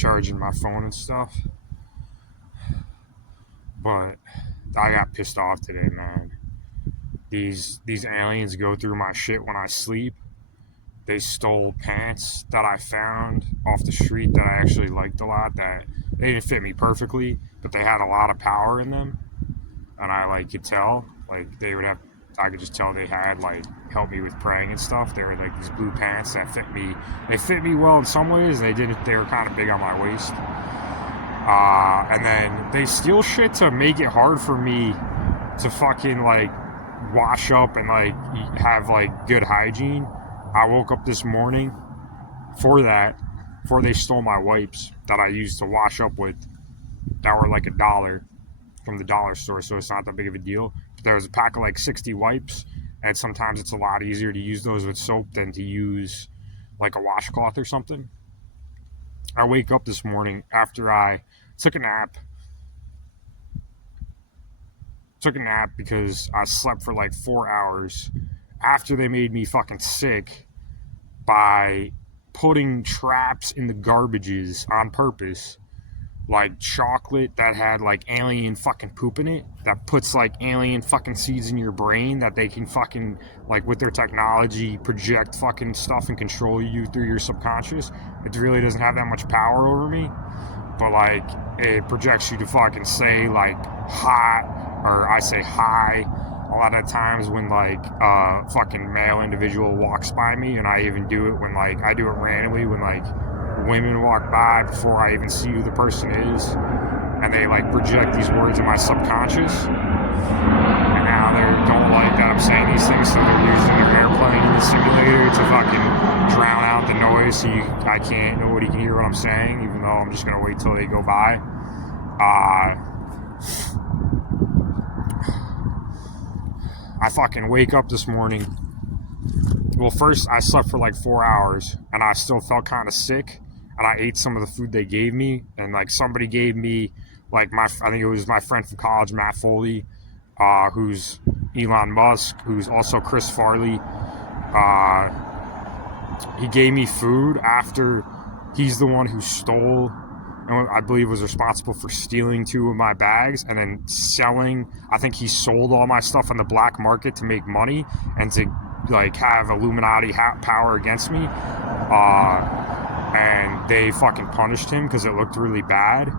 charging my phone and stuff. But I got pissed off today, man. These aliens go through my shit when I sleep. They stole pants that I found off the street that I actually liked a lot. That they didn't fit me perfectly, but they had a lot of power in them, and I could tell. They would have, I could just tell they had helped me with praying and stuff. They were these blue pants that fit me. They fit me well in some ways. They didn't. They were kind of big on my waist. And then they steal shit to make it hard for me to fucking wash up and have good hygiene. I woke up this morning before they stole my wipes that I used to wash up with that were $1 from the dollar store, so it's not that big of a deal. But there was a pack of 60 wipes, and sometimes it's a lot easier to use those with soap than to use a washcloth or something. I wake up this morning after I took a nap because I slept for 4 hours after they made me fucking sick by putting traps in the garbages on purpose, chocolate that had alien fucking poop in it, that puts alien fucking seeds in your brain that they can fucking with their technology project fucking stuff and control you through your subconscious. It really doesn't have that much power over me, but it projects you to fucking say hot, or I say hi a lot of times when fucking male individual walks by me, and I even do it when I do it randomly when women walk by before I even see who the person is, and they project these words in my subconscious, and now they don't like that I'm saying these things, so they're using their airplane in the simulator to fucking drown out the noise so nobody can hear what I'm saying, even though I'm just gonna wait till they go by. I fucking wake up this morning. Well, first I slept for 4 hours, and I still felt kind of sick, and I ate some of the food they gave me, and somebody gave me I think it was my friend from college, Matt Foley, who's Elon Musk, who's also Chris Farley. He gave me food after he's the one who stole, and I believe was responsible for stealing 2 of my bags and then selling. I think he sold all my stuff on the black market to make money and to have Illuminati power against me. And they fucking punished him because it looked really bad,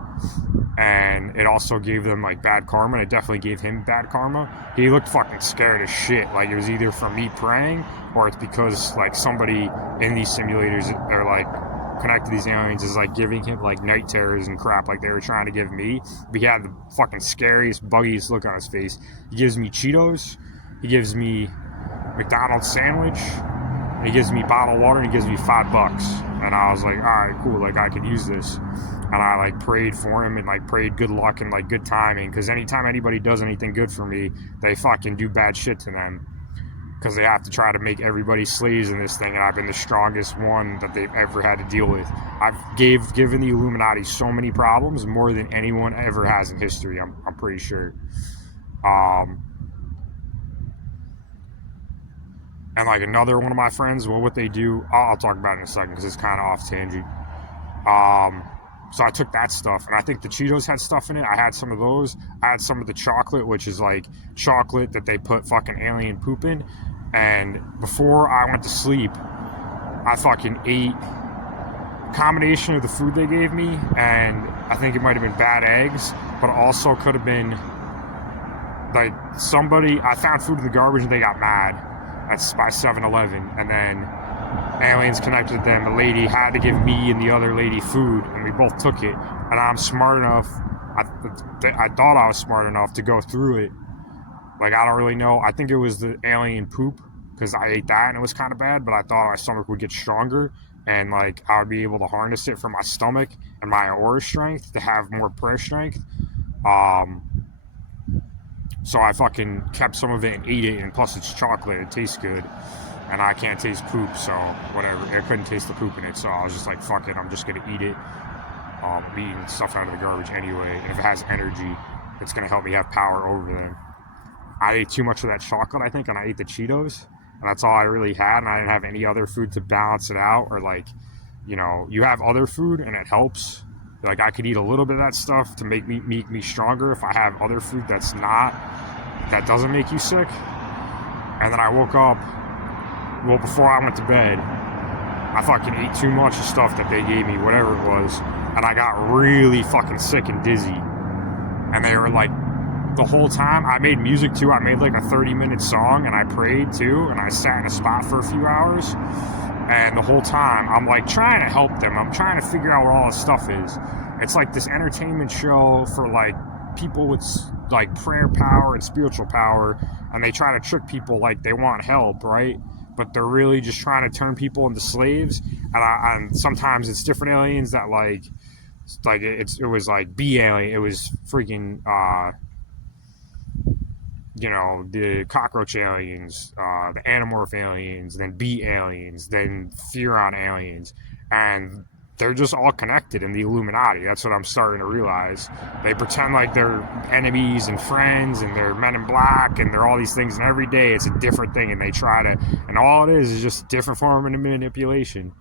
and it also gave them bad karma, and it definitely gave him bad karma. He looked fucking scared as shit. It was either from me praying, or it's because somebody in these simulators are connected to these aliens is giving him night terrors and crap they were trying to give me. But he had the fucking scariest, buggiest look on his face. He gives me Cheetos, he gives me McDonald's sandwich, he gives me bottled water, and he gives me $5. And I was all right, cool, I could use this. And I prayed for him and prayed good luck and good timing, because anytime anybody does anything good for me, they fucking do bad shit to them, because they have to try to make everybody slaves in this thing, and I've been the strongest one that they've ever had to deal with. I've given the Illuminati so many problems, more than anyone ever has in history, I'm pretty sure. And another one of my friends, well, what they do, I'll talk about it in a second because it's kind of off tangent. So I took that stuff, and I think the Cheetos had stuff in it. I had some of those. I had some of the chocolate, which is chocolate that they put fucking alien poop in. And before I went to sleep, I fucking ate a combination of the food they gave me, and I think it might have been bad eggs, but also could have been somebody, I found food in the garbage and they got mad. That's by 7-Eleven, and then aliens connected them. The lady had to give me and the other lady food, and we both took it. And I'm smart enough, I thought I was smart enough to go through it. I don't really know. I think it was the alien poop, because I ate that and it was kind of bad, but I thought my stomach would get stronger, and I would be able to harness it from my stomach and my aura strength to have more prayer strength. So I fucking kept some of it and ate it, and plus it's chocolate, it tastes good, and I can't taste poop, so whatever. I couldn't taste the poop in it, so I was just fuck it, I'm just gonna eat it. I'm eating stuff out of the garbage anyway, and if it has energy, it's gonna help me have power over them. I ate too much of that chocolate, I think, and I ate the Cheetos, and that's all I really had, and I didn't have any other food to balance it out, or you have other food and it helps, Like, I could eat a little bit of that stuff to make me stronger if I have other food that doesn't make you sick. And then I woke up, well, before I went to bed, I fucking ate too much of stuff that they gave me, whatever it was, and I got really fucking sick and dizzy. And they were like, the whole time, I made music too. I made like a 30-minute song, and I prayed too, and I sat in a spot for a few hours. And the whole time, I'm like trying to help them. I'm trying to figure out what all this stuff is. It's like this entertainment show for like people with like prayer power and spiritual power, and they try to trick people like they want help, right? But they're really just trying to turn people into slaves. And sometimes it's different aliens that it was like B alien. It was freaking the cockroach aliens, the Animorph aliens, then B aliens, then Furon aliens, and they're just all connected in the Illuminati. That's what I'm starting to realize. They pretend like they're enemies and friends, and they're men in black, and they're all these things, and every day it's a different thing, and they try to, and all it is just a different form of manipulation.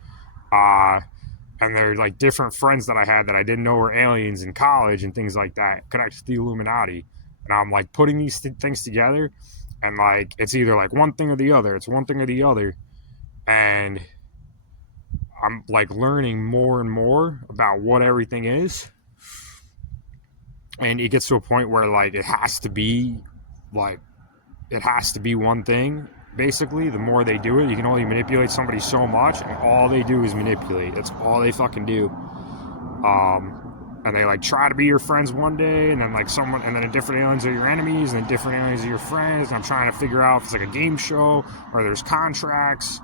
And they're like different friends that I had that I didn't know were aliens in college and things like that, connected to the Illuminati. And I'm like putting these things together, and like it's either like one thing or the other. It's one thing or the other. And I'm like learning more and more about what everything is. And it gets to a point where like it has to be one thing. Basically, the more they do it, you can only manipulate somebody so much, and all they do is manipulate. That's all they fucking do. And they like try to be your friends one day, and then like and then different aliens are your enemies, and then different aliens are your friends. And I'm trying to figure out if it's like a game show or there's contracts.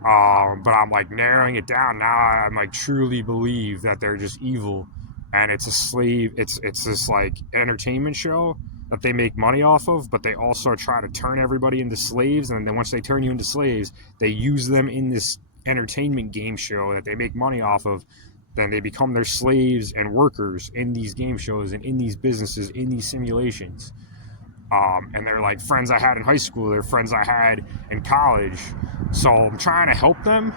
But I'm like narrowing it down now. I'm like truly believe that they're just evil, and it's a slave. It's this like entertainment show that they make money off of, but they also try to turn everybody into slaves. And then once they turn you into slaves, they use them in this entertainment game show that they make money off of. Then they become their slaves and workers in these game shows and in these businesses, in these simulations. And they're like friends I had in high school. They're friends I had in college. So I'm trying to help them,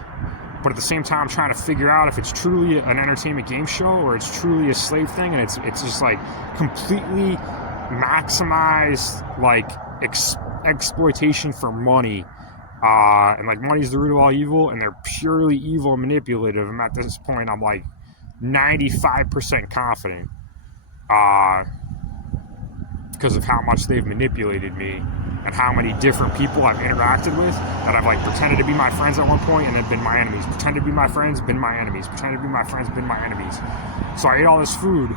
but at the same time, I'm trying to figure out if it's truly an entertainment game show or it's truly a slave thing. And it's just like completely maximized like exploitation for money. And like money's the root of all evil, and they're purely evil and manipulative. And at this point, I'm like 95% confident because of how much they've manipulated me and how many different people I've interacted with that I've like pretended to be my friends at one point and then been my enemies. Pretended to be my friends, been my enemies. Pretended to be my friends, been my enemies. So I ate all this food.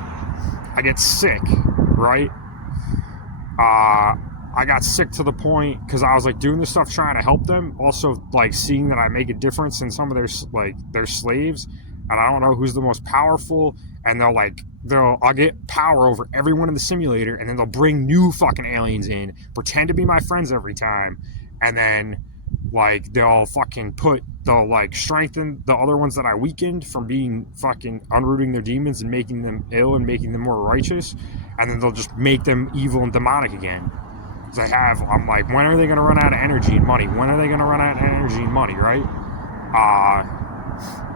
I get sick, right? I got sick to the point because I was like doing this stuff trying to help them, also like seeing that I make a difference in some of their slaves, and I don't know who's the most powerful, and I'll get power over everyone in the simulator, and then they'll bring new fucking aliens in, pretend to be my friends every time, and then like they'll strengthen the other ones that I weakened from being fucking unrooting their demons and making them ill and making them more righteous, and then they'll just make them evil and demonic again. I'm like, when are they going to run out of energy and money? When are they going to run out of energy and money, right?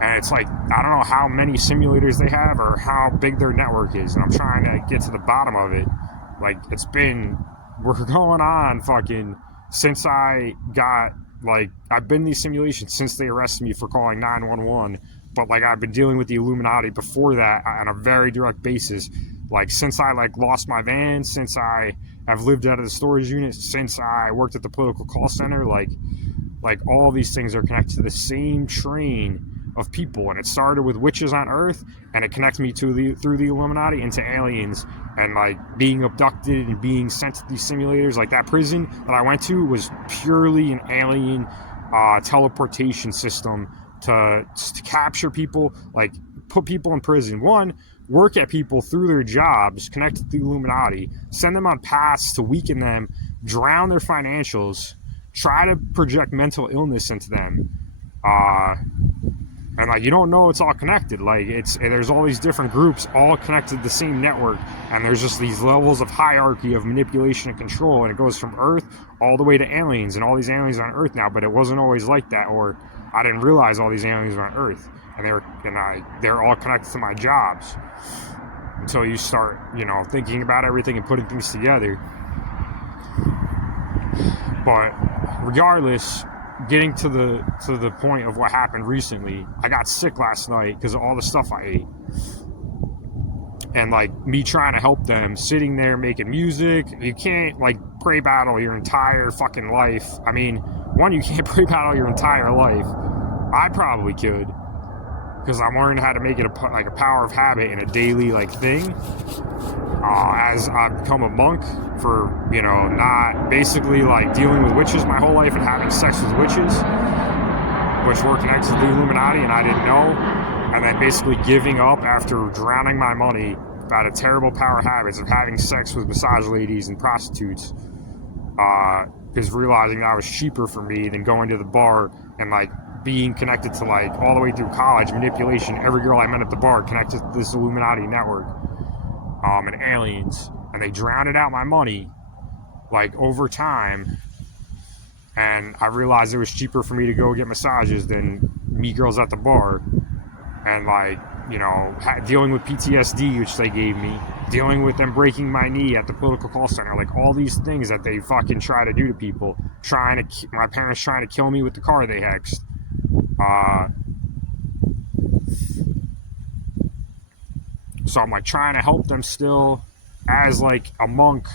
And it's like, I don't know how many simulators they have or how big their network is, and I'm trying to get to the bottom of it. Like, we're going on fucking since I got, like, I've been in these simulations since they arrested me for calling 911, but, like, I've been dealing with the Illuminati before that on a very direct basis. Like, since I, like, lost my van, since I have lived out of the storage unit, since I worked at the political call center, like all these things are connected to the same train of people. And it started with witches on Earth, and it connects me through the Illuminati into aliens and, like, being abducted and being sent to these simulators. Like, that prison that I went to was purely an alien teleportation system to capture people, like, put people in prison. One, work at people through their jobs, connected to the Illuminati, send them on paths to weaken them, drown their financials, try to project mental illness into them. And, like, you don't know it's all connected. Like, there's all these different groups all connected to the same network, and there's just these levels of hierarchy of manipulation and control, and it goes from Earth all the way to aliens, and all these aliens are on Earth now, but it wasn't always like that. Or I didn't realize all these aliens were on Earth, and they're all connected to my jobs. Until you start, thinking about everything and putting things together. But regardless, getting to the point of what happened recently, I got sick last night because of all the stuff I ate. And me trying to help them, sitting there making music, you can't pray battle your entire fucking life. I mean, one, you can't pray battle your entire life. I probably could, because I'm learning how to make it a power of habit and a daily thing. As I've become a monk for not basically dealing with witches my whole life and having sex with witches, which were connected to the Illuminati and I didn't know. And then basically giving up after drowning my money about a terrible power habits of having sex with massage ladies and prostitutes, because realizing that was cheaper for me than going to the bar and being connected to all the way through college manipulation. Every girl I met at the bar connected to this Illuminati network, and aliens, and they drowned out my money over time. And I realized it was cheaper for me to go get massages than meet girls at the bar. And dealing with PTSD, which they gave me, dealing with them breaking my knee at the political call center, all these things that they fucking try to do to people, my parents trying to kill me with the car they hexed. So I'm trying to help them still as a monk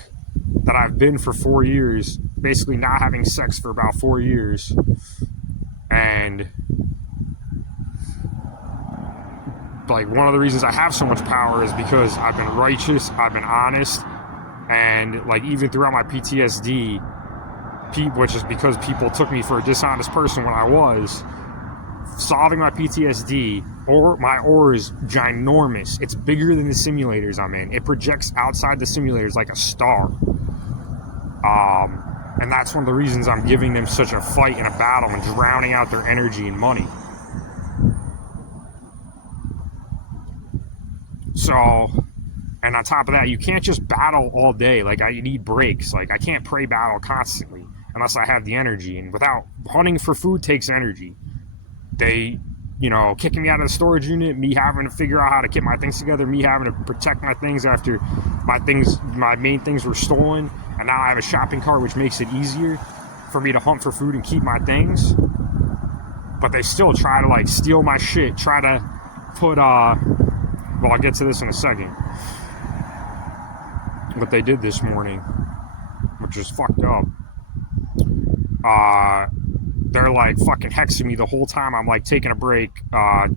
that I've been for 4 years, basically not having sex for about 4 years. And one of the reasons I have so much power is because I've been righteous, I've been honest, and even throughout my PTSD, which is because people took me for a dishonest person when I was, solving my PTSD, my aura is ginormous. It's bigger than the simulators I'm in. It projects outside the simulators like a star. And that's one of the reasons I'm giving them such a fight and a battle and drowning out their energy and money. So, and on top of that, you can't just battle all day. You need breaks. I can't pray battle constantly unless I have the energy. And hunting for food takes energy. They, kicking me out of the storage unit, me having to figure out how to get my things together, me having to protect my things after my main things were stolen. And now I have a shopping cart, which makes it easier for me to hunt for food and keep my things. But they still try to steal my shit, try to put, well, I'll get to this in a second. What they did this morning, which is fucked up. They're fucking hexing me the whole time. I'm taking a break,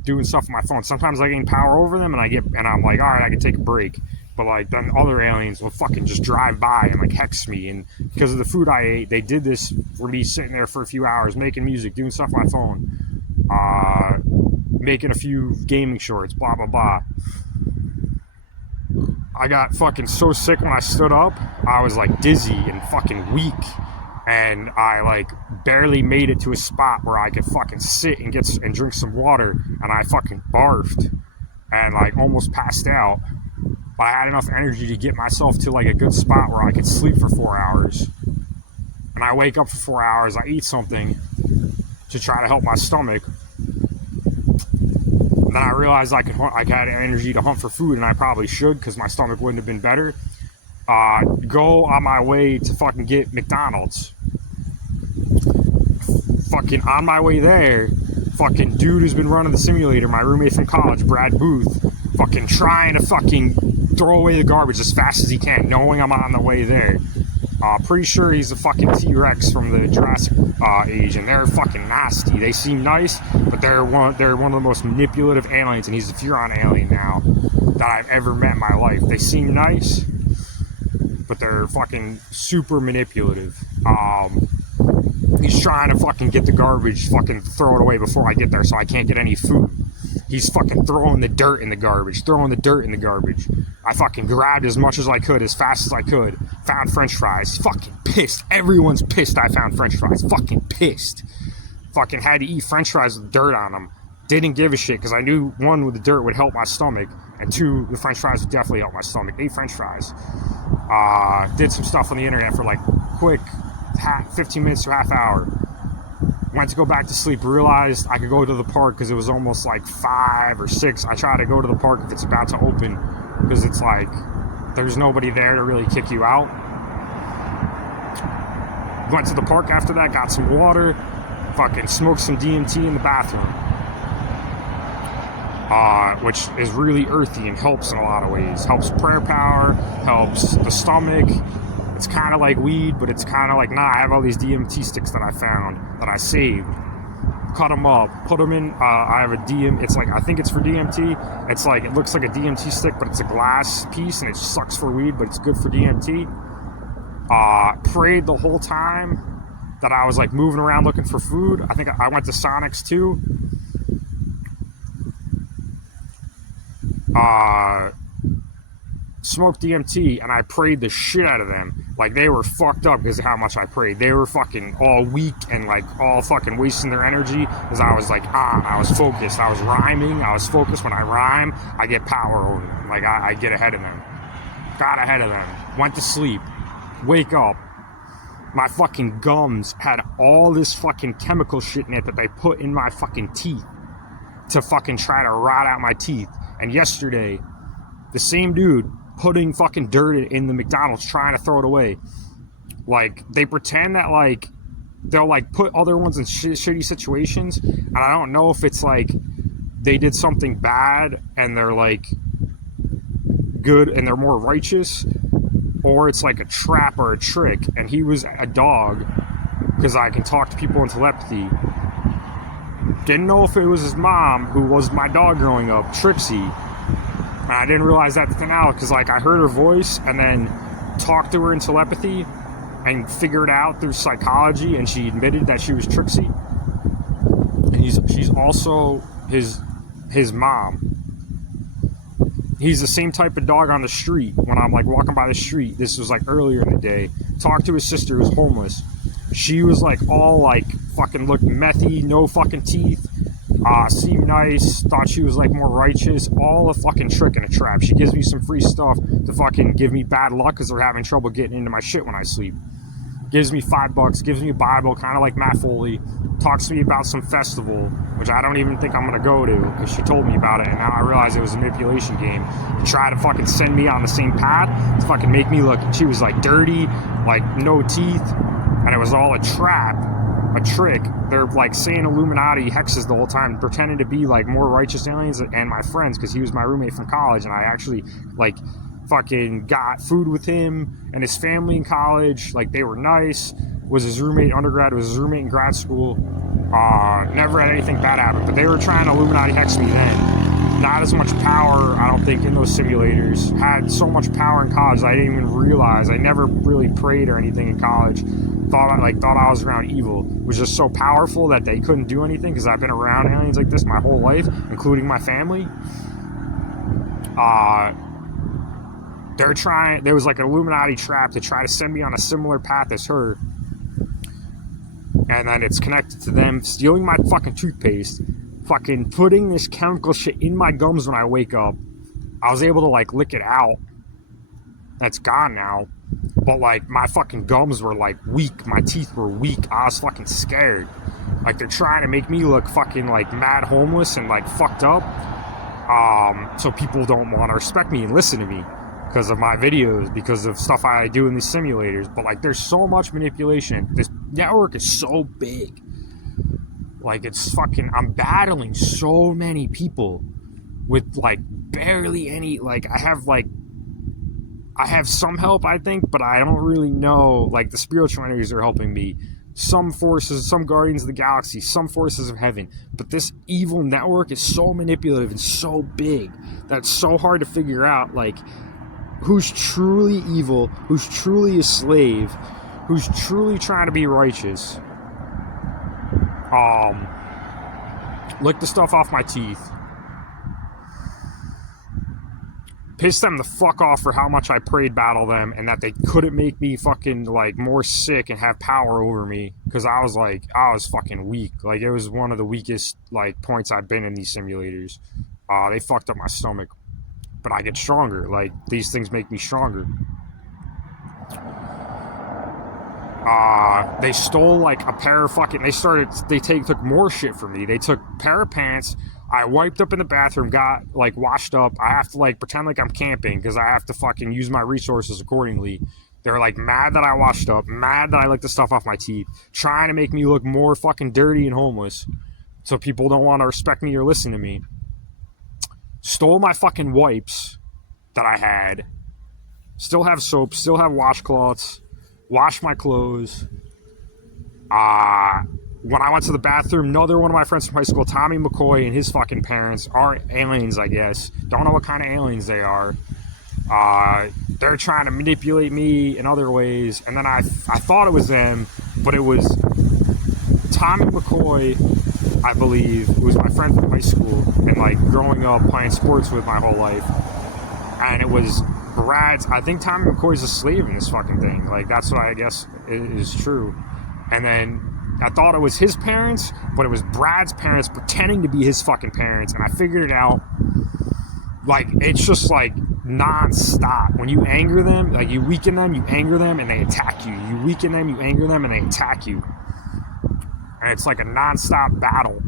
doing stuff on my phone. Sometimes I gain power over them, and I'm all right, I can take a break. But then other aliens will fucking just drive by and hex me. And because of the food I ate, they did this for me sitting there for a few hours, making music, doing stuff on my phone, making a few gaming shorts, blah, blah, blah. I got fucking so sick when I stood up. I was dizzy and fucking weak. And I barely made it to a spot where I could fucking sit and drink some water. And I fucking barfed and almost passed out. But I had enough energy to get myself to a good spot where I could sleep for 4 hours. And I wake up for 4 hours. I eat something to try to help my stomach. And then I realized I had energy to hunt for food, and I probably should, because my stomach wouldn't have been better. Go on my way to fucking get McDonald's. Fucking on my way there, fucking dude who's been running the simulator, my roommate from college, Brad Booth, fucking trying to fucking throw away the garbage as fast as he can, knowing I'm on the way there. Pretty sure he's a fucking T-Rex from the Jurassic age, and they're fucking nasty. They seem nice, but they're one of the most manipulative aliens, and he's a Furon alien now that I've ever met in my life. They seem nice, but they're fucking super manipulative. He's trying to fucking get the garbage, fucking throw it away before I get there so I can't get any food. He's fucking throwing the dirt in the garbage. I fucking grabbed as much as I could, as fast as I could. Found French fries. Fucking pissed. Everyone's pissed I found French fries. Fucking pissed. Fucking had to eat French fries with dirt on them. Didn't give a shit, because I knew, one, with the dirt would help my stomach, and two, the French fries would definitely help my stomach. Ate French fries. Did some stuff on the internet for quick 15 minutes to half hour. Went to go back to sleep, realized I could go to the park because it was almost like 5 or 6. I try to go to the park if it's about to open because it's like there's nobody there to really kick you out. Went to the park after that, got some water, fucking smoked some DMT in the bathroom, which is really earthy and helps in a lot of ways. Helps prayer power, helps the stomach. It's kind of like weed, but it's kind of like, nah, I have all these DMT sticks that I found, that I saved. Cut them up, put them in, I have a it's like, I think it's for DMT. It's like, it looks like a DMT stick, but it's a glass piece, and it sucks for weed, but it's good for DMT. Prayed the whole time that I was like moving around looking for food. I think I went to Sonic's too. Smoked DMT, and I prayed the shit out of them. Like, they were fucked up because of how much I prayed. They were fucking all weak and like all fucking wasting their energy because I was like I was focused. I was rhyming. I was focused. When I rhyme, I get power over them. Like, I get ahead of them. Got ahead of them. Went to sleep. Wake up. My fucking gums had all this fucking chemical shit in it that they put in my fucking teeth to fucking try to rot out my teeth. And yesterday, the same dude putting fucking dirt in the McDonald's, trying to throw it away. Like, they pretend that like they'll like put other ones in shitty situations, and I don't know if it's like they did something bad and they're like good and they're more righteous, or it's like a trap or a trick. And he was a dog, because I can talk to people in telepathy. Didn't know if it was his mom, who was my dog growing up, Trixie. And I didn't realize that till now, because like I heard her voice and then talked to her in telepathy and figured out through psychology, and she admitted that she was Trixie. And she's also his mom. He's the same type of dog on the street. When I'm like walking by the street, this was like earlier in the day, talked to his sister who was homeless. She was like all like fucking looked methy, no fucking teeth, seemed nice, thought she was like more righteous. All a fucking trick and a trap. She gives me some free stuff to fucking give me bad luck because they're having trouble getting into my shit when I sleep. Gives me $5, gives me a Bible, kind of like Matt Foley. Talks to me about some festival, which I don't even think I'm gonna go to, because she told me about it, and now I realize it was a manipulation game to try to fucking send me on the same path, to fucking make me look. She was like dirty, like no teeth, and it was all a trap, a trick. They're like saying Illuminati hexes the whole time, pretending to be like more righteous aliens and my friends, because he was my roommate from college, and I actually like fucking got food with him and his family in college. Like, they were nice. Was his roommate in undergrad, was his roommate in grad school. Never had anything bad happen, but they were trying to Illuminati hex me then. Not as much power, I don't think, in those simulators. Had so much power in college I didn't even realize. I never really prayed or anything in college. Thought I was around evil. It was just so powerful that they couldn't do anything, because I've been around aliens like this my whole life, including my family. There was like an Illuminati trap to try to send me on a similar path as her. And then it's connected to them stealing my fucking toothpaste, fucking putting this chemical shit in my gums when I wake up. I was able to like lick it out. That's gone now. But like my fucking gums were like weak. My teeth were weak. I was fucking scared. Like, they're trying to make me look fucking like mad homeless and like fucked up. So people don't want to respect me and listen to me because of my videos, because of stuff I do in these simulators. But like, there's so much manipulation. This network is so big. Like, it's fucking, I'm battling so many people with like barely any, like, I have some help, I think, but I don't really know. Like, the spiritual entities are helping me. Some forces, some guardians of the galaxy, some forces of heaven. But this evil network is so manipulative and so big that it's so hard to figure out, like, who's truly evil, who's truly a slave, who's truly trying to be righteous. Lick the stuff off my teeth. Pissed them the fuck off for how much I prayed battle them, and that they couldn't make me fucking like more sick and have power over me, because I was fucking weak. Like, it was one of the weakest like points I've been in these simulators. They fucked up my stomach, but I get stronger. Like, these things make me stronger. They stole like a pair of fucking. They took more shit from me. They took a pair of pants. I wiped up in the bathroom, got like washed up. I have to like pretend like I'm camping because I have to fucking use my resources accordingly. They're like mad that I washed up, mad that I licked the stuff off my teeth, trying to make me look more fucking dirty and homeless so people don't want to respect me or listen to me. Stole my fucking wipes that I had. Still have soap, still have washcloths. Washed my clothes. When I went to the bathroom, another one of my friends from high school, Tommy McCoy, and his fucking parents are aliens, I guess. Don't know what kind of aliens they are. They're trying to manipulate me in other ways. And then I thought it was them, but it was Tommy McCoy, I believe, who was my friend from high school and like growing up playing sports with my whole life. And it was Brad's. I think Tommy McCoy's a slave in this fucking thing. Like, that's what I guess is true. And then I thought it was his parents, but it was Brad's parents pretending to be his fucking parents. And I figured it out. Like, it's just like non-stop. When you anger them, like you weaken them, you anger them, and they attack you. You weaken them, you anger them, and they attack you. And it's like a non-stop battle.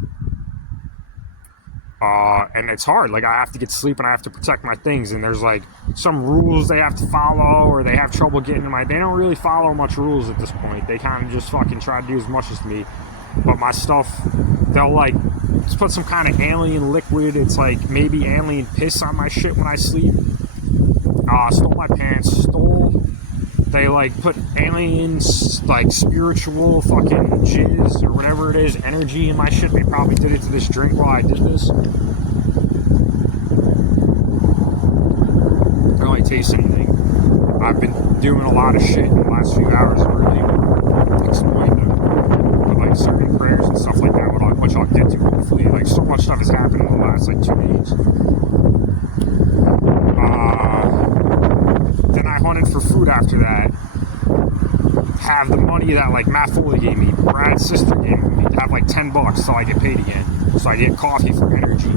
And it's hard. Like, I have to get sleep and I have to protect my things. And there's like some rules they have to follow, or they have trouble getting to they don't really follow much rules at this point. They kind of just fucking try to do as much as me. But my stuff, they'll like just put some kind of alien liquid. It's like maybe alien piss on my shit when I sleep. Stole my pants. They like put aliens, like spiritual fucking jizz or whatever it is, energy in my shit. They probably did it to this drink while I did this. I don't really taste anything. I've been doing a lot of shit in the last few hours, really exploiting them with like certain prayers and stuff like that, which I'll get to hopefully. Like, so much stuff has happened in the last like 2 days. Then I hunted for food after that. Have the money that like Matt Foley gave me, Brad's sister gave me, have like $10 till I get paid again. So I get coffee for energy.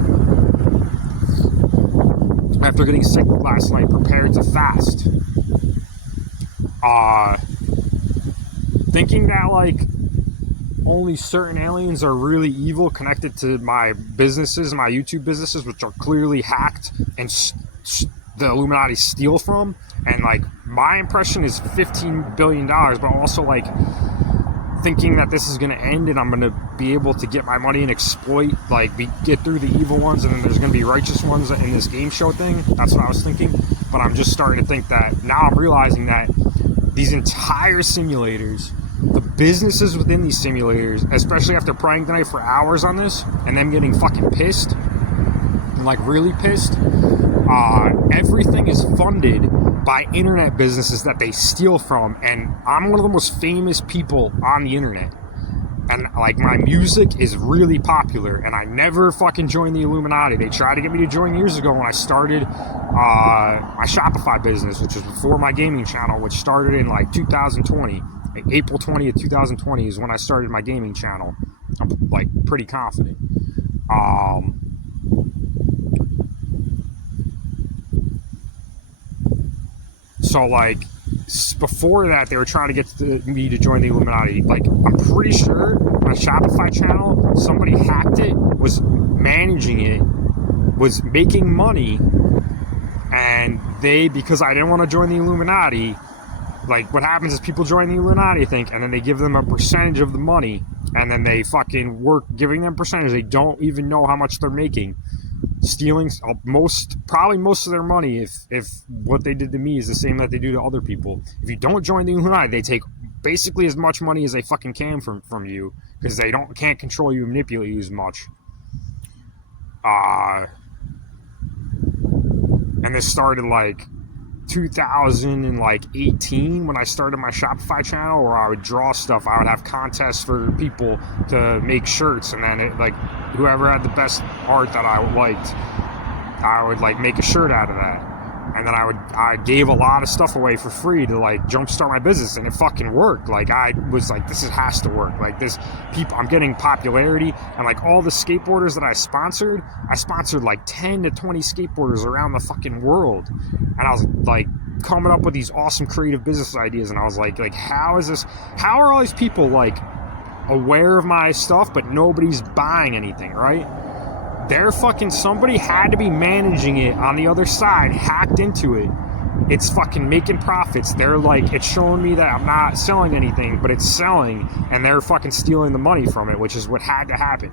After getting sick last night, prepared to fast. Thinking that like only certain aliens are really evil connected to my businesses, my YouTube businesses, which are clearly hacked and the Illuminati steal from. And like my impression is $15 billion, but also like thinking that this is going to end and I'm going to be able to get my money and exploit, like get through the evil ones, and then there's going to be righteous ones in this game show thing. That's what I was thinking. But I'm just starting to think that now I'm realizing that these entire simulators, the businesses within these simulators, especially after praying tonight for hours on this and them getting fucking pissed, like really pissed, everything is funded by internet businesses that they steal from. And I'm one of the most famous people on the internet. And like my music is really popular, and I never fucking joined the Illuminati. They tried to get me to join years ago when I started my Shopify business, which was before my gaming channel, which started in like 2020. Like April 20th, 2020 is when I started my gaming channel. I'm like pretty confident. So like before that, they were trying to get me to join the Illuminati. Like, I'm pretty sure my Shopify channel, somebody hacked it, was managing it, was making money, and because I didn't want to join the Illuminati, like what happens is people join the Illuminati, I think, and then they give them a percentage of the money, and then they fucking work giving them percentage. They don't even know how much they're making. Stealing probably most of their money if what they did to me is the same that they do to other people. If you don't join the Illuminati, they take basically as much money as they fucking can from you, because they can't control you and manipulate you as much. And this started like 2018 when I started my Shopify channel, where I would draw stuff. I would have contests for people to make shirts, and then whoever had the best art that I liked, I would like make a shirt out of that. And then I gave a lot of stuff away for free to like jumpstart my business, and it fucking worked. Like, I was like, this has to work. Like, I'm getting popularity, and like all the skateboarders that I sponsored like 10 to 20 skateboarders around the fucking world. And I was like, coming up with these awesome creative business ideas, and I was like, how are all these people like aware of my stuff, but nobody's buying anything, right? They're fucking, somebody had to be managing it on the other side, hacked into it. It's fucking making profits. They're like, it's showing me that I'm not selling anything, but it's selling, and they're fucking stealing the money from it, which is what had to happen.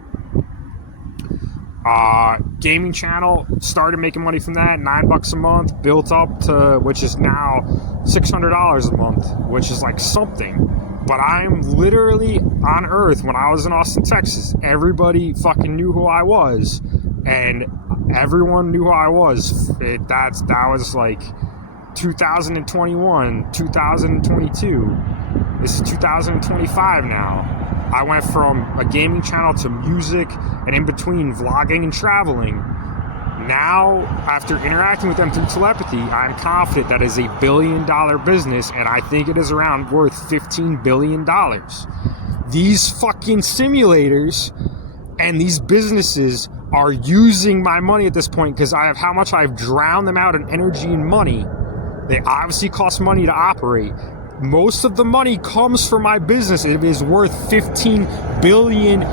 Gaming channel, started making money from that, $9 a month, built up to, which is now $600 a month, which is like something. But I'm literally on Earth. When I was in Austin, Texas, everybody fucking knew who I was, and everyone knew who I was. That was like 2021, 2022. This is 2025 now. I went from a gaming channel to music, and in between vlogging and traveling. Now, after interacting with them through telepathy, I'm confident that is $1 billion business, and I think it is around worth $15 billion. These fucking simulators and these businesses are using my money at this point because I have how much I've drowned them out in energy and money. They obviously cost money to operate. Most of the money comes from my business. It is worth $15 billion.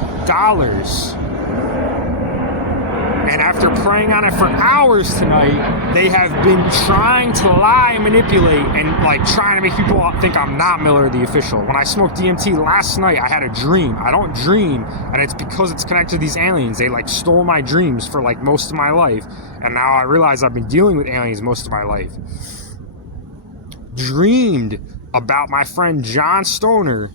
And after praying on it for hours tonight, they have been trying to lie and manipulate and like trying to make people think I'm not Miller the Official. When I smoked DMT last night, I had a dream. I don't dream, and it's because it's connected to these aliens. They like stole my dreams for like most of my life, and now I realize I've been dealing with aliens most of my life. Dreamed about my friend John Stoner,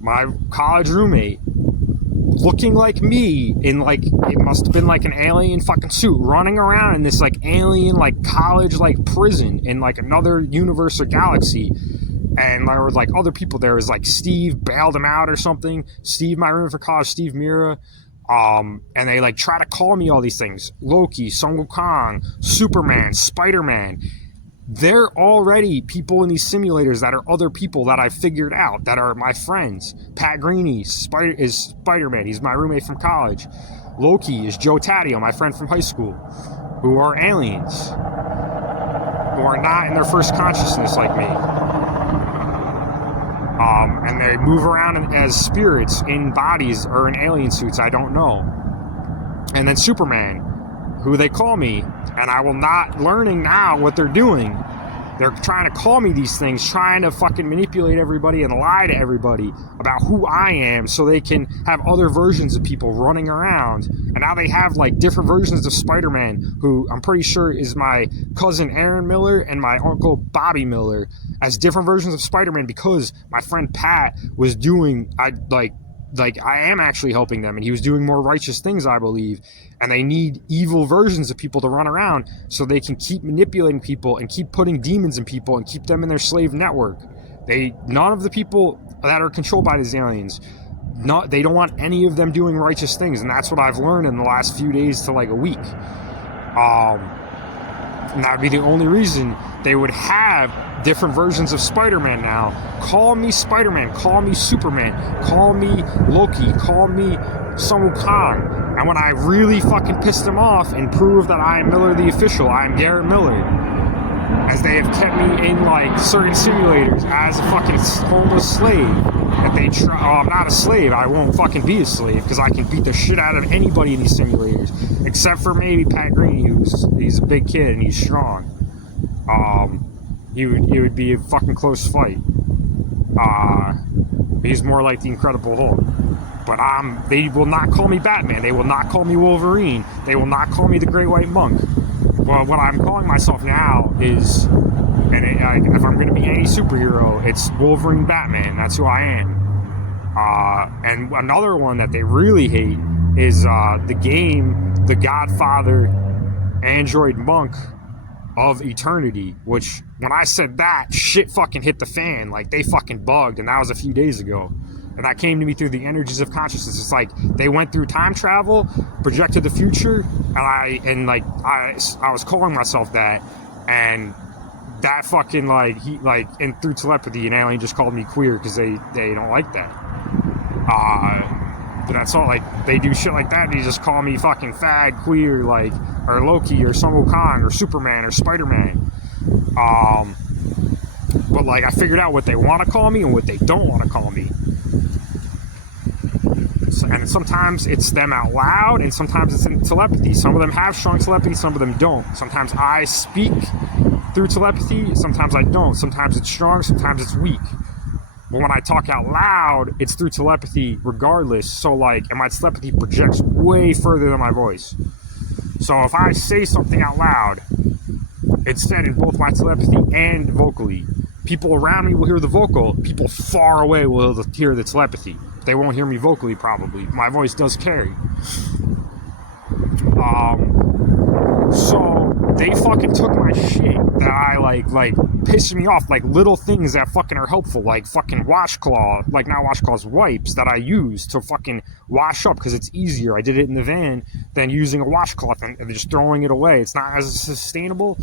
my college roommate, looking like me in like, it must have been like an alien fucking suit, running around in this like alien like college like prison in like another universe or galaxy. And there was like other people there. Was like Steve bailed him out or something. Steve, my roommate for college, Steve Mira. And they like try to call me all these things: Loki, Sun Wukong, Superman, Spider-Man. They're already people in these simulators that are other people that I figured out that are my friends. Pat Greeny is Spider-Man. He's my roommate from college. Loki is Joe Taddeo, my friend from high school, who are aliens, who are not in their first consciousness like me. And they move around as spirits in bodies or in alien suits. I don't know. And then Superman, who they call me, and I will not learning now what they're doing. They're trying to call me these things, trying to fucking manipulate everybody and lie to everybody about who I am so they can have other versions of people running around. And now they have like different versions of Spider-Man, who I'm pretty sure is my cousin Aaron Miller and my uncle Bobby Miller, as different versions of Spider-Man, because my friend Pat was doing, I am actually helping them, and he was doing more righteous things, I believe, and they need evil versions of people to run around so they can keep manipulating people and keep putting demons in people and keep them in their slave network. None of the people that are controlled by these aliens, they don't want any of them doing righteous things, and that's what I've learned in the last few days to like a week. And that would be the only reason they would have different versions of Spider-Man now. Call me Spider-Man, call me Superman, call me Loki, call me Sun Wukong. And when I really fucking pissed them off and proved that I am Miller the Official, I am Garrett Miller, as they have kept me in like certain simulators as a fucking homeless slave, that they try, I'm not a slave, I won't fucking be a slave, because I can beat the shit out of anybody in these simulators, except for maybe Pat Greeny, he's a big kid and he's strong. It would be a fucking close fight. He's more like the Incredible Hulk. But they will not call me Batman. They will not call me Wolverine. They will not call me the Great White Monk. Well, what I'm calling myself now is, if I'm going to be any superhero, it's Wolverine, Batman. That's who I am. And another one that they really hate is the game, The Godfather Android Monk of Eternity, which when I said that, shit fucking hit the fan. Like, they fucking bugged, and that was a few days ago. And that came to me through the energies of consciousness. It's like they went through time travel, projected the future, and I was calling myself that, and that fucking and through telepathy, an alien just called me queer because they don't like that. But that's all. Like, they do shit like that, and they just call me fucking fag, queer, or Loki or Sun Wukong or Superman or Spider-Man. But like I figured out what they want to call me and what they don't want to call me. And sometimes it's them out loud, and sometimes it's in telepathy. Some of them have strong telepathy, some of them don't. Sometimes I speak through telepathy, sometimes I don't. Sometimes it's strong, sometimes it's weak. But when I talk out loud, it's through telepathy regardless. So like, and my telepathy projects way further than my voice. So if I say something out loud, it's said in both my telepathy and vocally. People around me will hear the vocal. People far away will hear the telepathy. They won't hear me vocally, probably. My voice does carry. So they fucking took my shit that I like pissing me off, like little things that fucking are helpful, like fucking washcloth, like not washcloths, wipes that I use to fucking wash up because it's easier. I did it in the van than using a washcloth and just throwing it away. It's not as sustainable,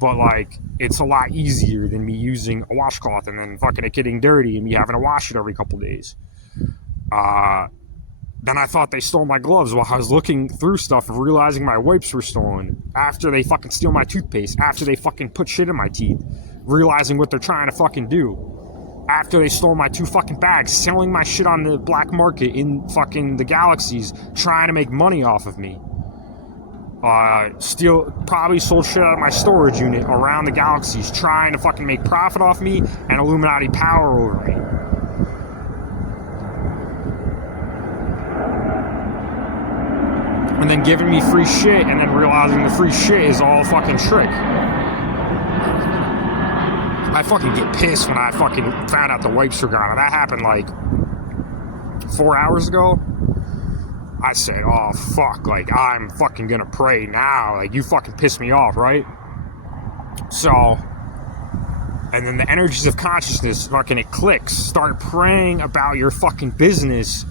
but like it's a lot easier than me using a washcloth and then fucking it getting dirty and me having to wash it every couple days. Then I thought they stole my gloves while I was looking through stuff and realizing my wipes were stolen. After they fucking steal my toothpaste. After they fucking put shit in my teeth. Realizing what they're trying to fucking do. After they stole my 2 fucking bags. Selling my shit on the black market in fucking the galaxies. Trying to make money off of me. Probably sold shit out of my storage unit around the galaxies. Trying to fucking make profit off me and Illuminati power over me. And then giving me free shit, and then realizing the free shit is all a fucking trick. I fucking get pissed when I fucking found out the wipes were gone. That happened like 4 hours ago. I said, oh fuck, like I'm fucking gonna pray now. Like you fucking pissed me off, right? So, and then the energies of consciousness, fucking it clicks. Start praying about your fucking business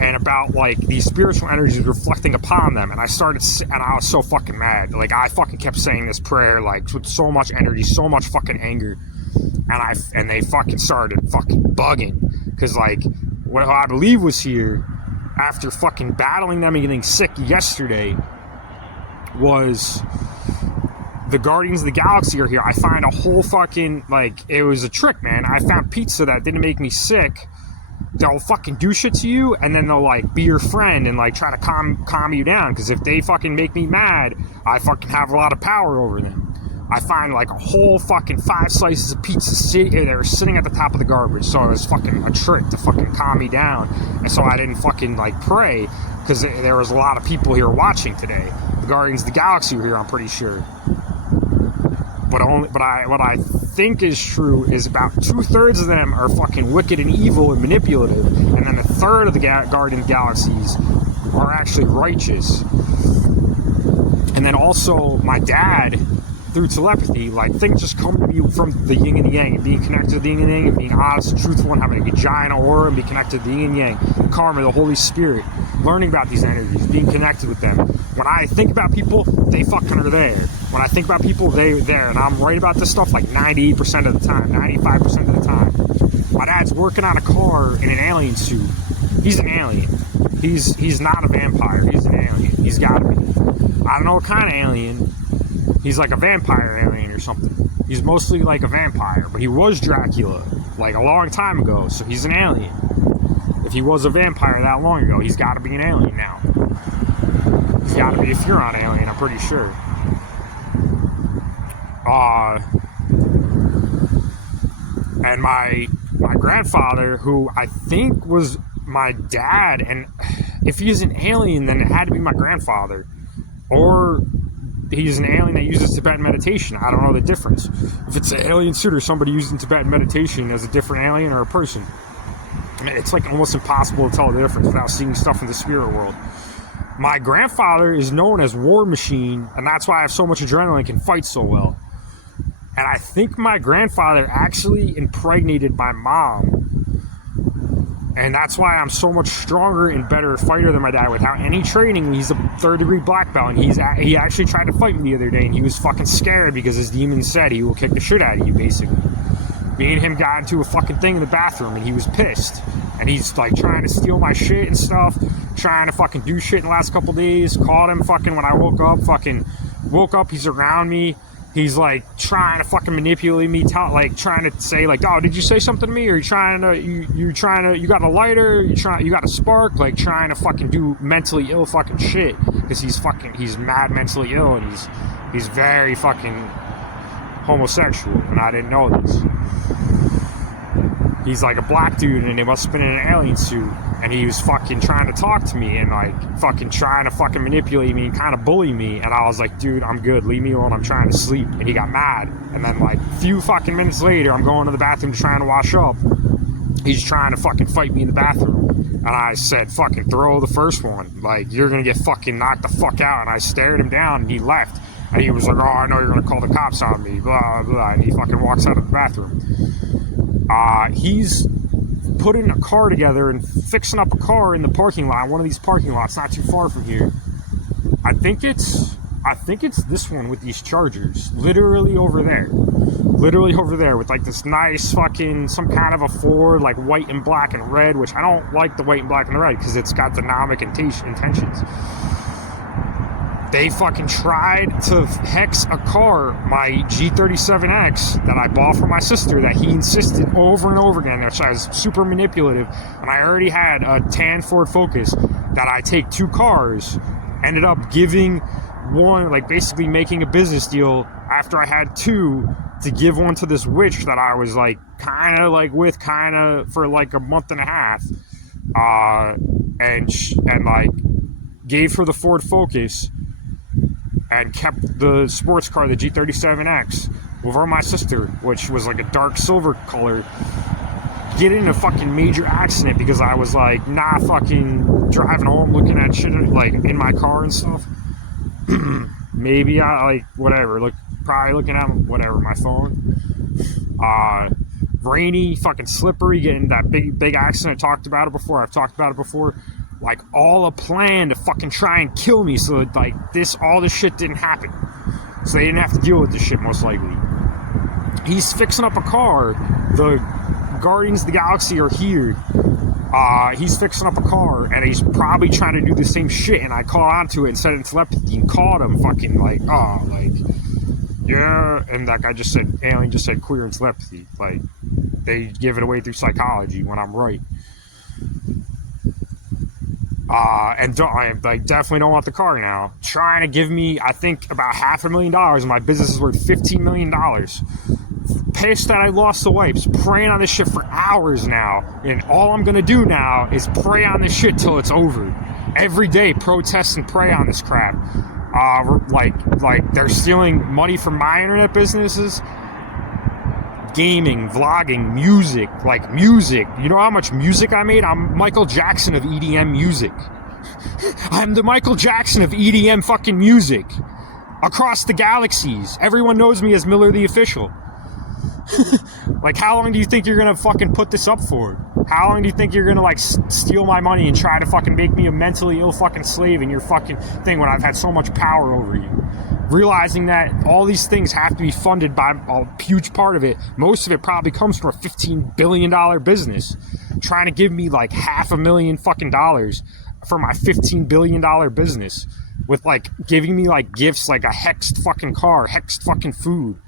and about like these spiritual energies reflecting upon them. And I started, and I was so fucking mad. Like I fucking kept saying this prayer like with so much energy, so much fucking anger, and they fucking started fucking bugging because like what I believe was here after fucking battling them and getting sick yesterday was the Guardians of the Galaxy are here. I find a whole fucking, like, it was a trick, man. I found pizza that didn't make me sick. They'll fucking do shit to you, and then they'll, like, be your friend and, like, try to calm you down. Because if they fucking make me mad, I fucking have a lot of power over them. I find, like, a whole fucking 5 slices of pizza they were sitting at the top of the garbage. So it was fucking a trick to fucking calm me down. And so I didn't fucking, like, pray. Because there was a lot of people here watching today. The Guardians of the Galaxy were here, I'm pretty sure. But what I think is true is about 2/3 of them are fucking wicked and evil and manipulative, and then 1/3 of the Guardian Galaxies are actually righteous. And then also my dad, through telepathy, like things just come to you from the yin and the yang, and being connected to the yin and yang, and being honest and truthful, and having a giant aura, and be connected to the yin and yang, the karma, the Holy Spirit, learning about these energies, being connected with them. When I think about people, they fucking are there. When I think about people, they're there, and I'm right about this stuff like 98% of the time, 95% of the time. My dad's working on a car in an alien suit. He's an alien. He's not a vampire. He's an alien. He's got to be. I don't know what kind of alien. He's like a vampire alien or something. He's mostly like a vampire, but he was Dracula like a long time ago, so he's an alien. If he was a vampire that long ago, he's got to be an alien now. He's got to be a Furon alien, I'm pretty sure. And my grandfather, who I think was my dad, and if he's an alien, then it had to be my grandfather. Or he's an alien that uses Tibetan meditation. I don't know the difference. If it's an alien suit or somebody using Tibetan meditation as a different alien or a person. I mean, it's like almost impossible to tell the difference without seeing stuff in the spirit world. My grandfather is known as War Machine, and that's why I have so much adrenaline and can fight so well. And I think my grandfather actually impregnated my mom. And that's why I'm so much stronger and better fighter than my dad. Without any training, he's a 3rd-degree black belt, and he actually tried to fight me the other day, and he was fucking scared because his demon said he will kick the shit out of you, basically. Me and him got into a fucking thing in the bathroom, and he was pissed. And he's like trying to steal my shit and stuff, trying to fucking do shit in the last couple days. Called him fucking when I woke up, he's around me. he's like trying to fucking manipulate me, like trying to say like, oh, did you say something to me? Or you got a lighter? You got a spark? Like trying to fucking do mentally ill fucking shit because he's mad mentally ill and he's very fucking homosexual, and I didn't know this. He's like a black dude, and he must have been in an alien suit, and he was fucking trying to talk to me and like fucking trying to fucking manipulate me and kind of bully me, and I was like, dude, I'm good, leave me alone, I'm trying to sleep. And he got mad, and then like a few fucking minutes later, I'm going to the bathroom trying to wash up. He's trying to fucking fight me in the bathroom, and I said, fucking throw the first one, like you're gonna get fucking knocked the fuck out. And I stared him down, and he left, and he was like, oh, I know you're gonna call the cops on me, blah blah, and he fucking walks out of the bathroom. He's putting a car together and fixing up a car in the parking lot, one of these parking lots not too far from here. I think it's this one with these chargers, literally over there with like this nice fucking, some kind of a Ford, like white and black and red, which I don't like the white and black and the red because it's got dynamic intentions. They fucking tried to hex a car, my G37X that I bought for my sister, that he insisted over and over again, which I was super manipulative, and I already had a tan Ford Focus that I take two cars, ended up giving one, like basically making a business deal after I had two, to give one to this witch that I was like kind of for like a month and a half, and like gave her the Ford Focus and kept the sports car, the G37X, over my sister, which was like a dark silver color, get in a fucking major accident because I was like not fucking driving home looking at shit like in my car and stuff. Maybe I like whatever, probably looking at whatever, my phone. Rainy, fucking slippery, getting that big accident. I've talked about it before. Like all a plan to fucking try and kill me so that like all this shit didn't happen. So they didn't have to deal with this shit, most likely. He's fixing up a car. The Guardians of the Galaxy are here. He's fixing up a car, and he's probably trying to do the same shit, and I caught onto it and said it in telepathy and called him fucking like, oh, like, yeah, and that guy just said, alien just said queer in telepathy. Like, they give it away through psychology when I'm right. And I definitely don't want the car now. Trying to give me, I think, about $500,000, and my business is worth $15 million. Pissed that I lost the wipes, praying on this shit for hours now, and all I'm gonna do now is pray on this shit till it's over. Every day, protest and pray on this crap. Like they're stealing money from my internet businesses. Gaming, vlogging, music. You know how much music I made? I'm Michael Jackson of EDM music. I'm the Michael Jackson of EDM fucking music. Across the galaxies. Everyone knows me as Miller the Official. Like, how long do you think you're gonna fucking put this up for? How long do you think you're gonna, like, steal my money and try to fucking make me a mentally ill fucking slave in your fucking thing when I've had so much power over you? Realizing that all these things have to be funded by a huge part of it. Most of it probably comes from a $15 billion business. Trying to give me, like, $500,000 fucking dollars for my $15 billion business. With, like, giving me, like, gifts like a hexed fucking car, hexed fucking food.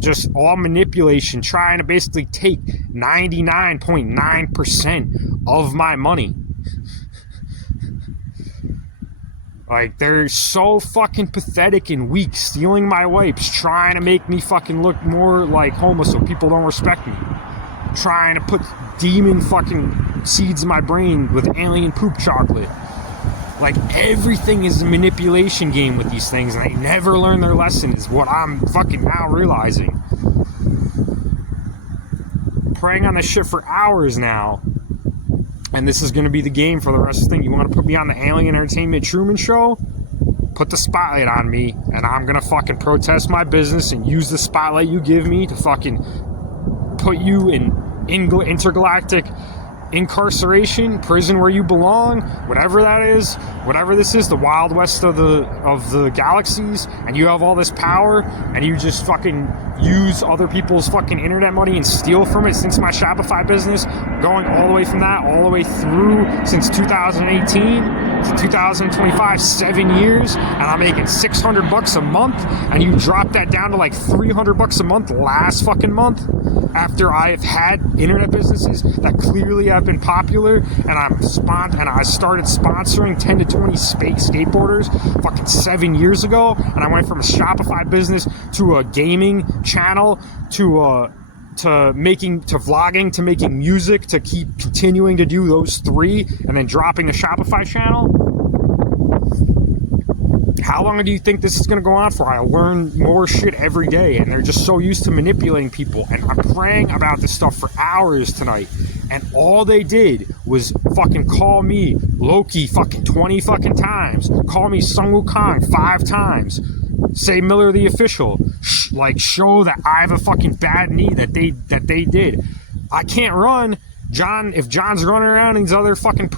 Just all manipulation, trying to basically take 99.9% of my money. Like, they're so fucking pathetic and weak, stealing my wipes, trying to make me fucking look more like homeless so people don't respect me. Trying to put demon fucking seeds in my brain with alien poop chocolate. Like, everything is a manipulation game with these things, and they never learn their lesson, is what I'm fucking now realizing. Praying on this shit for hours now, and this is going to be the game for the rest of the thing. You want to put me on the Alien Entertainment Truman Show? Put the spotlight on me, and I'm going to fucking protest my business and use the spotlight you give me to fucking put you in intergalactic incarceration, prison where you belong, whatever that is, whatever this is, the Wild West of the galaxies, and you have all this power, and you just fucking use other people's fucking internet money and steal from it. Since my Shopify business, going all the way from that, all the way through since 2018, 2025, 7 years, and I'm making $600 a month, and you drop that down to like $300 a month last fucking month, after I've had internet businesses that clearly have been popular, and I started sponsoring 10 to 20 skateboarders fucking 7 years ago, and I went from a Shopify business to a gaming channel to vlogging, to making music, to keep continuing to do those three, and then dropping the Shopify channel. How long do you think this is going to go on for? I learn more shit every day, and they're just so used to manipulating people. And I'm praying about this stuff for hours tonight, and all they did was fucking call me Loki fucking 20 fucking times, call me Sun Wukong 5 times, say Miller the Official, show that I have a fucking bad knee that they did. I can't run. If John's running around in these other fucking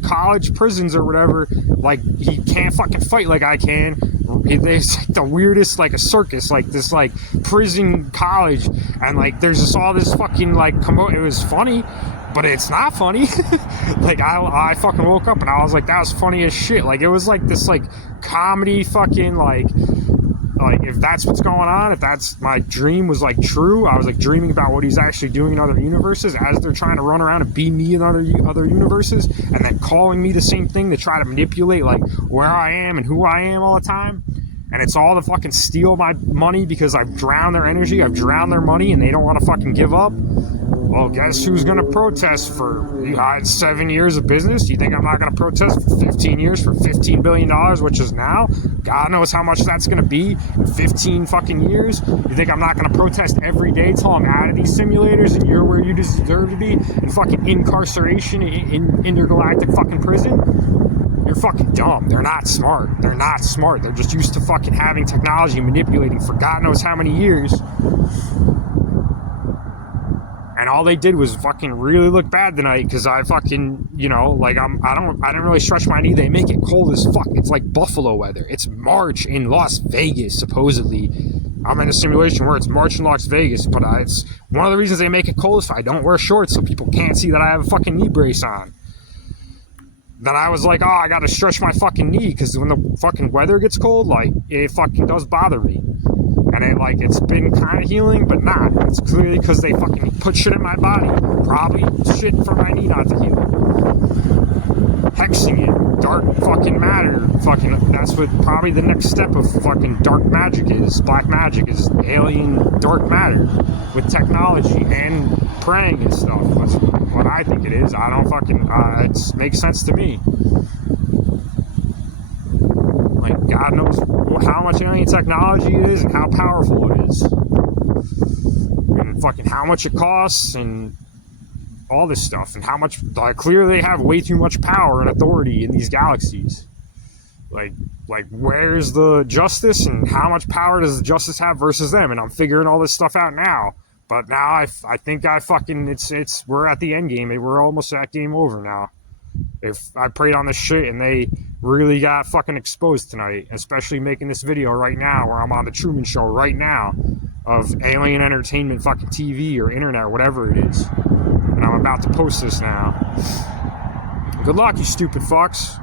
college prisons or whatever, like, he can't fucking fight like I can. It's like the weirdest, like a circus, like this, like, prison college, and like there's just all this fucking, like, it was funny, but it's not funny. Like, I fucking woke up and I was like, that was funny as shit. Like, it was like this, like, comedy fucking, like if that's what's going on, if that's my dream was like true, I was like dreaming about what he's actually doing in other universes as they're trying to run around and be me in other universes, and then calling me the same thing to try to manipulate like where I am and who I am all the time. And it's all to fucking steal my money because I've drowned their energy, I've drowned their money, and they don't want to fucking give up. Well, guess who's going to protest for 7 years of business? You think I'm not going to protest for 15 years for $15 billion, which is now? God knows how much that's going to be in 15 fucking years. You think I'm not going to protest every day till I'm out of these simulators and you're where you deserve to be, in fucking incarceration in intergalactic fucking prison? You're fucking dumb. They're not smart. They're not smart. They're just used to fucking having technology and manipulating for God knows how many years. And all they did was fucking really look bad tonight because I fucking, like I didn't really stretch my knee. They make it cold as fuck. It's like Buffalo weather. It's March in Las Vegas, supposedly. I'm in a simulation where it's March in Las Vegas, but it's one of the reasons they make it cold is if I don't wear shorts so people can't see that I have a fucking knee brace on. Then I was like, I gotta stretch my fucking knee because when the fucking weather gets cold, like, it fucking does bother me. And it's been kind of healing, but not. It's clearly because they fucking put shit in my body. Probably shit for my knee not to heal. Hexing it. Dark fucking matter. Fucking, that's what probably the next step of fucking dark magic is. Black magic is alien dark matter with technology and praying and stuff. That's what I think it is. I don't fucking, it makes sense to me. Like, God knows how much alien technology it is and how powerful it is. And fucking how much it costs and all this stuff. And how much, clearly they have way too much power and authority in these galaxies. Like where's the justice and how much power does the justice have versus them? And I'm figuring all this stuff out now. But now I think I fucking, we're at the end game. We're almost at game over now. If I prayed on this shit and they really got fucking exposed tonight, especially making this video right now where I'm on the Truman Show right now of alien entertainment fucking TV or internet or whatever it is, and I'm about to post this now. Good luck, you stupid fucks.